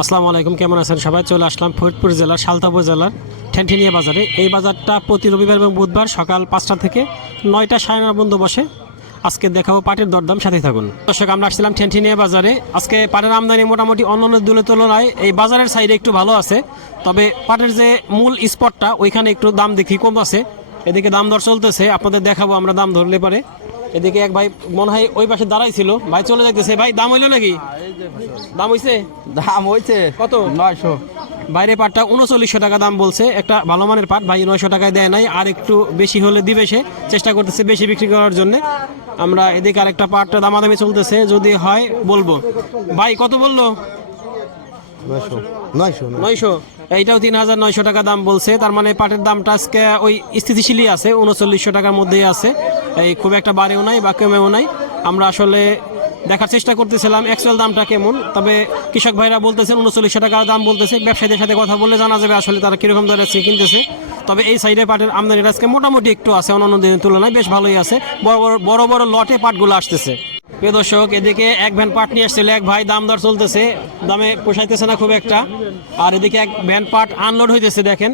আসসালামু আলাইকুম, কেমন আছেন সবাই? চলে আসলাম ফরিদপুর জেলার সালতা জেলার ঠ্যান্টিনিয়া বাজারে। এই বাজারটা প্রতি রবিবার এবং বুধবার সকাল পাঁচটা থেকে নয়টা সাড়ে নটা পর্যন্ত বসে। আজকে দেখাবো পাটের দরদাম সাথে থাকুন। দর্শক, আমরা আসছিলাম ঠ্যান্টিনিয়া বাজারে। আজকে পাটের আমদানি মোটামুটি অন্যান্য দুলের তুলনায় এই বাজারের সাইডে একটু ভালো আছে। তবে পাটের যে মূল স্পটটা ওইখানে একটু দাম দেখি কম আছে। এদিকে দাম দর চলতেছে, আপনাদের দেখাবো, আমরা দাম ধরলে পারে। এদিকে এক ভাই মনে হয় ওই পাশে দাঁড়াই ছিল ভাই চলে যাইতেছে। ভাই দাম হইল নাকি? দাম হইছে? দাম হয়েছে কত? নয়শো। বাইরে পাটটা উনচল্লিশশো টাকা দাম বলছে। একটা ভালো মানের পাট। ভাই নয়শো টাকায় দেয় নাই। আর একটু বেশি হলে দিবে সে। চেষ্টা করতেছে বেশি বিক্রি করার জন্য। আমরা এদিকে আরেকটা পাটটা দামাদামি চলতেছে। যদি হয় বলব। ভাই কত বলল? নয়শো নয়শো। নয়শো। এইটাও তিন হাজার নয়শো টাকা দাম বলছে। তার মানে পাটের দামটা আজকে ওই স্থিতিশীলই আছে। উনচল্লিশশো টাকার মধ্যেই আছে। এই খুব একটা বাড়েও নাই বা কমেও নাই। আমরা আসলে দেখার চেষ্টা করতেছিলাম অ্যাকচুয়াল দামটা কেমন, তবে কৃষক ভাইরা বলতেছেন উনচল্লিশশো টাকার দাম বলতেছে। ব্যবসায়ীদের সাথে কথা বলে জানা যাবে আসলে তারা কীরকম দরে কিনতেছে। তবে এই সাইডে পাটের আমদানিটা আজকে মোটামুটি একটু আছে, অন্যান্য দিনের তুলনায় বেশ ভালোই আছে। বড় বড় বড় বড় লটে পাটগুলো আসতেছে। প্রিয় দর্শক এদিকে এক ভ্যান পাট নিয়ে আসছিল। এক ভাই দাম দর চলতেছে দামে পোষাইতেছে না খুব একটা। আর এদিকে এক ভ্যান পাট আনলোড হইতেছে দেখেন।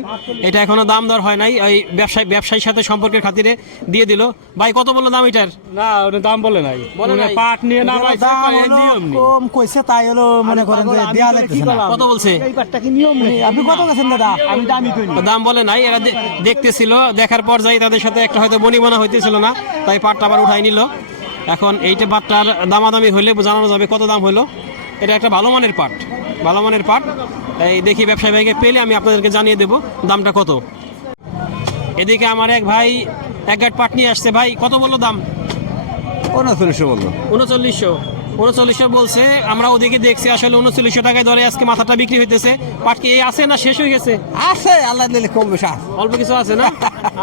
এটা এখনও দাম দর হয় নাই ওই ব্যবসায়ী ব্যবসায়ীর সাথে সম্পর্কের খাতিরে দিয়ে দিল। ভাই কত বলল দাম এটার? না ওটা দাম বলে নাই। বলে মানে পাট নিয়ে না ভাই দাম কম কইছে তাই হলো মনে করেন যে দেয়া না। কত বলছে? এই পাটটা কি নিয়ম নেই? আপনি কত গেছেন দাদা? আমি দামি কই দাম বলে নাই এরা দেখতেছিল দেখার পর যাই তাদের সাথে একটা হয়তো বনিবনা হইতেছিল না তাই পাটটা আবার উঠাই নিল। এখন এইটা পাটটার দামাদামি হইলে জানানো যাবে কত দাম হলো এটা একটা ভালো মানের পাট ভালো মানের পাট। এই দেখি ব্যবসায়ী ভাইকে পেলে আমি আপনাদেরকে জানিয়ে দেব দামটা কত। এদিকে আমার এক ভাই এক গাঁট পাট নিয়ে আসছে। ভাই কত বলল দাম? উনচল্লিশশো বলল। উনচল্লিশশো। উনচল্লিশশো বলছে আমরা ওদিকে দেখছি আসলে উনচল্লিশশো টাকায় ধরে আজকে মাথাটা বিক্রি হইতেছে। পাট কি এই আছে না শেষ হয়ে গেছে? আছে আল্লাহ দিলে কম বেশি অল্প কিছু আছে না?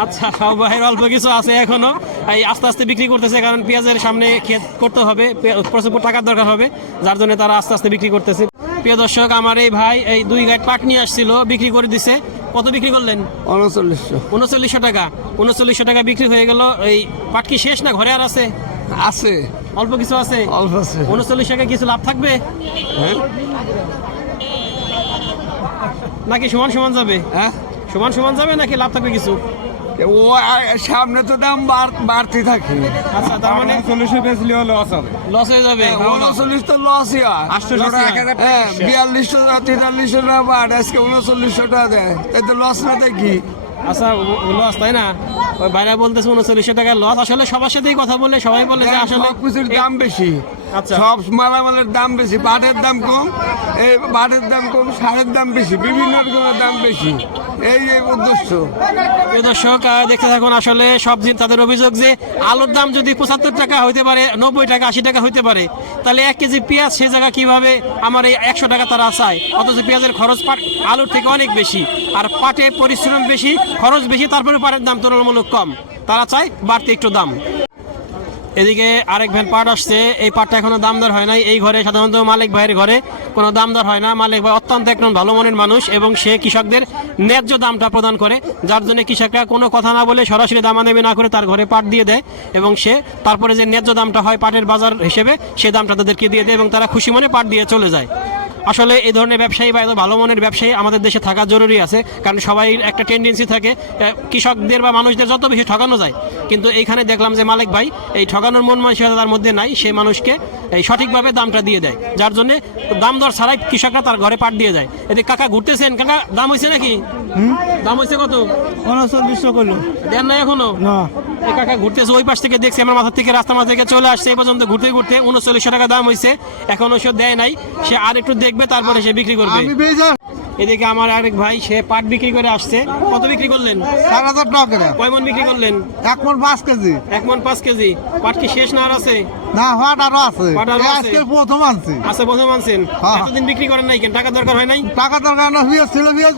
আচ্ছা সব ভাইয়ের অল্প কিছু আছে এখনও। এই আস্তে আস্তে বিক্রি করতেছে কারণ পেঁয়াজের সামনে ক্ষেত করতে হবে প্রচুর টাকার দরকার হবে যার জন্য তারা আস্তে আস্তে বিক্রি করতেছে। প্রিয় দর্শক আমার এই ভাই এই দুই গাইড পাট নিয়ে আসছিল বিক্রি করে দিছে। কত বিক্রি করলেন? উনচল্লিশশো। উনচল্লিশশো টাকা। উনচল্লিশশো টাকা বিক্রি হয়ে গেল। এই পাট কি শেষ না ঘরে আর আছে? আছে। অল্প কিছু আছে। অল্প আছে। উনচল্লিশ টাকা কিছু লাভ থাকবে? হ্যাঁ। নাকি সমান সমান যাবে? হ্যাঁ। সমান সমান যাবে নাকি লাভ থাকবে কিছু? ও সামনে তো দাম বাড়তে থাকে। আচ্ছা তার মানে চল্লিশে বেচলে হলো অসাবে লস হয়ে যাবে। উনচল্লিশ তো লসই হয়। টাকা। হ্যাঁ বিয়াল্লিশশো তেতাল্লিশশো টাকা বাট আজকে উনচল্লিশশো টাকা দেয়। তাই তো লস না দেখি আচ্ছা লস তাই না ওই বাইরে বলতেছে উনচল্লিশশো টাকা লস আসলে সবার সাথেই কথা বলে সবাই বলে যে আসলে দাম বেশি আচ্ছা। সব মালামালের দাম বেশি পাটের দাম কম এই পাটের দাম কম সারের দাম বেশি বিভিন্ন রকমের দাম বেশি। এই যে উদ্দেশ্য। দর্শক দেখতে থাকুন আসলে সব দিন তাদের অভিযোগ যে আলুর দাম যদি পঁচাত্তর টাকা হইতে পারে নব্বই টাকা আশি টাকা হইতে পারে তাহলে এক কেজি পেঁয়াজ সে জায়গা কীভাবে আমার এই একশো টাকা তারা চায়? অথচ পেঁয়াজের খরচ পাট আলুর থেকে অনেক বেশি আর পাটে পরিশ্রম বেশি খরচ বেশি তারপরে পাটের দাম তুলনামূলক কম। তারা চায় বাড়তি একটু দাম। এদিকে আরেক ভ্যান পাট আসছে। এই পাটটা এখনও দামদার হয় নাই। এই ঘরে সাধারণত মালিক ভাইয়ের ঘরে কোনো দামদার হয় না। মালিক ভাই অত্যন্ত একজন ভালো মনের মানুষ এবং সে কৃষকদের ন্যায্য দামটা প্রদান করে, যার জন্য কৃষকরা কোনো কথা না বলে সরাসরি দামাদামি না করে তার ঘরে পাট দিয়ে দেয় এবং সে তারপরে যে ন্যায্য দামটা হয় পাটের বাজার হিসেবে, সে দামটা তাদেরকে দিয়ে দেয় এবং তারা খুশি মনে পাট দিয়ে চলে যায়। আসলে এই ধরনের ব্যবসায়ী বা এত ভালো মনের ব্যবসায়ী আমাদের দেশে থাকা জরুরি আছে। কারণ সবাই একটা টেন্ডেন্সি থাকে কৃষকদের বা মানুষদের যত বেশি ঠকানো যায়। কিন্তু এইখানে দেখলাম যে মালিক ভাই, এই ঠকানোর মন মানসিকতা তার মধ্যে নাই সেই মানুষকে এই সঠিকভাবে দামটা দিয়ে দেয়। যার জন্য দাম দর ছাড়াই কৃষকরা তার ঘরে পাট দিয়ে যায়। এদিকে কাকা ঘুরতেছেন? কাকা, দাম হয়েছে নাকি? দাম হয়েছে কত? উনচল্লিশশো করল। দেন নাই এখনও? না। কাকা ঘুরতেছে ওই পাশ থেকে দেখছি আমার মাথার থেকে রাস্তা মাথা থেকে চলে আসছে এই পর্যন্ত ঘুরতে ঘুরতে উনচল্লিশশো টাকা দাম হয়েছে এখনও সে দেয় নাই সে আর একটু দেখবে তারপরে সে বিক্রি করবে। এদিকে আমার আরেক ভাই সে পাট বিক্রি করে আসছে। কত বিক্রি করলেন? চার হাজার টাকা করে। কয় মন বিক্রি করলেন? এক মন পাঁচ কেজি। এক মন পাঁচ কেজি। পাট কি শেষ না আর আছে? না হাট আরও আছে। পাট? আজকে প্রথম আনছি। আছে বোঝা মানছেন হ্যাঁ। এতদিন বিক্রি করেন নাই কেন? টাকা দরকার হয় নাই? টাকা দরকার না পেঁয়াজ ছিল পেঁয়াজ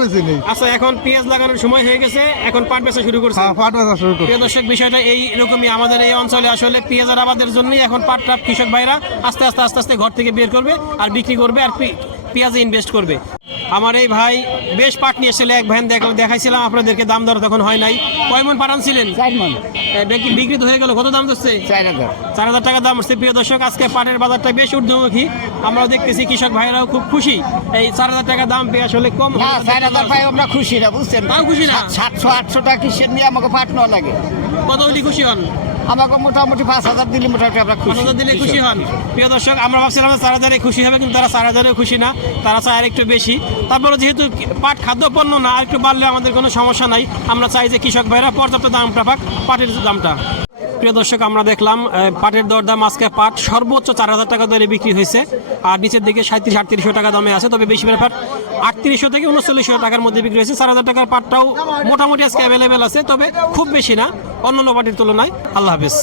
বেশি নেই। আচ্ছা এখন পেঁয়াজ লাগানোর সময় হয়ে গেছে। এখন পাট বেচা শুরু করছে হ্যাঁ ফাট বেচা শুরু করছি। দর্শক বিষয়টা এই রকমই। আমাদের এই অঞ্চলে আসলে পেঁয়াজের আবাদের জন্যই এখন পাটটা কৃষক ভাইরা আস্তে আস্তে আস্তে আস্তে ঘর থেকে বের করবে আর বিক্রি করবে আর পেঁয়াজে ইনভেস্ট করবে। আমার এই ভাই বেশ পাট নিয়ে এসেছিল এক ভ্যান দেখ দেখাইছিলাম আপনাদেরকে দাম দর তখন হয় নাই। কয় মন পাঠান ছিলেন বিক্রি হয়ে গেল কত দাম দিচ্ছে চার হাজার। টাকা দাম হচ্ছে প্রিয় দর্শক আজকে পাটের বাজারটা বেশ ঊর্ধ্বমুখী। আমরা দেখতেছি কৃষক ভাইয়েরাও খুব খুশি। এই চার হাজার টাকা দাম পেয়ে আসলে কম চার হাজার পাই আমরা খুশি না বুঝছেন? তাও খুশি না? সাতশো আটশো টাকা কিসের নিয়ে আমাকে পাট নেওয়া লাগে। কত খুশি হন? আমাকে মোটামুটি পাঁচ হাজার দিলে মোটামুটি আমরা পাঁচ হাজার দিলে খুশি হন। প্রিয় দর্শক, আমরা ভাবছিলাম চার হাজারে খুশি হবে, কিন্তু তারা চার হাজারে খুশি না, তারা চায় একটু বেশি। তারপরে যেহেতু পাট খাদ্যপণ্য না একটু বাড়লে আমাদের কোনো সমস্যা নাই। আমরা চাই যে কৃষক ভাইরা পর্যাপ্ত দামটা পাক, পাটের দামটা। প্রিয় দর্শক, আমরা দেখলাম পাটের দরদাম আজকে পাট সর্বোচ্চ চার হাজার টাকা দরে বিক্রি হয়েছে আর নিচের দিকে সাঁত্রিশ, আটত্রিশশো টাকা দামে আছে। তবে বেশি পাট আটত্রিশশো থেকে উনচল্লিশশো টাকার মধ্যে বিক্রি হয়েছে। চার হাজার টাকার পাটটাও মোটামুটি আজকে অ্যাভেলেবেল আছে, তবে খুব বেশি না, অন্যান্য অন্য পাটির তুলনায়। আল্লাহ হাফেজ।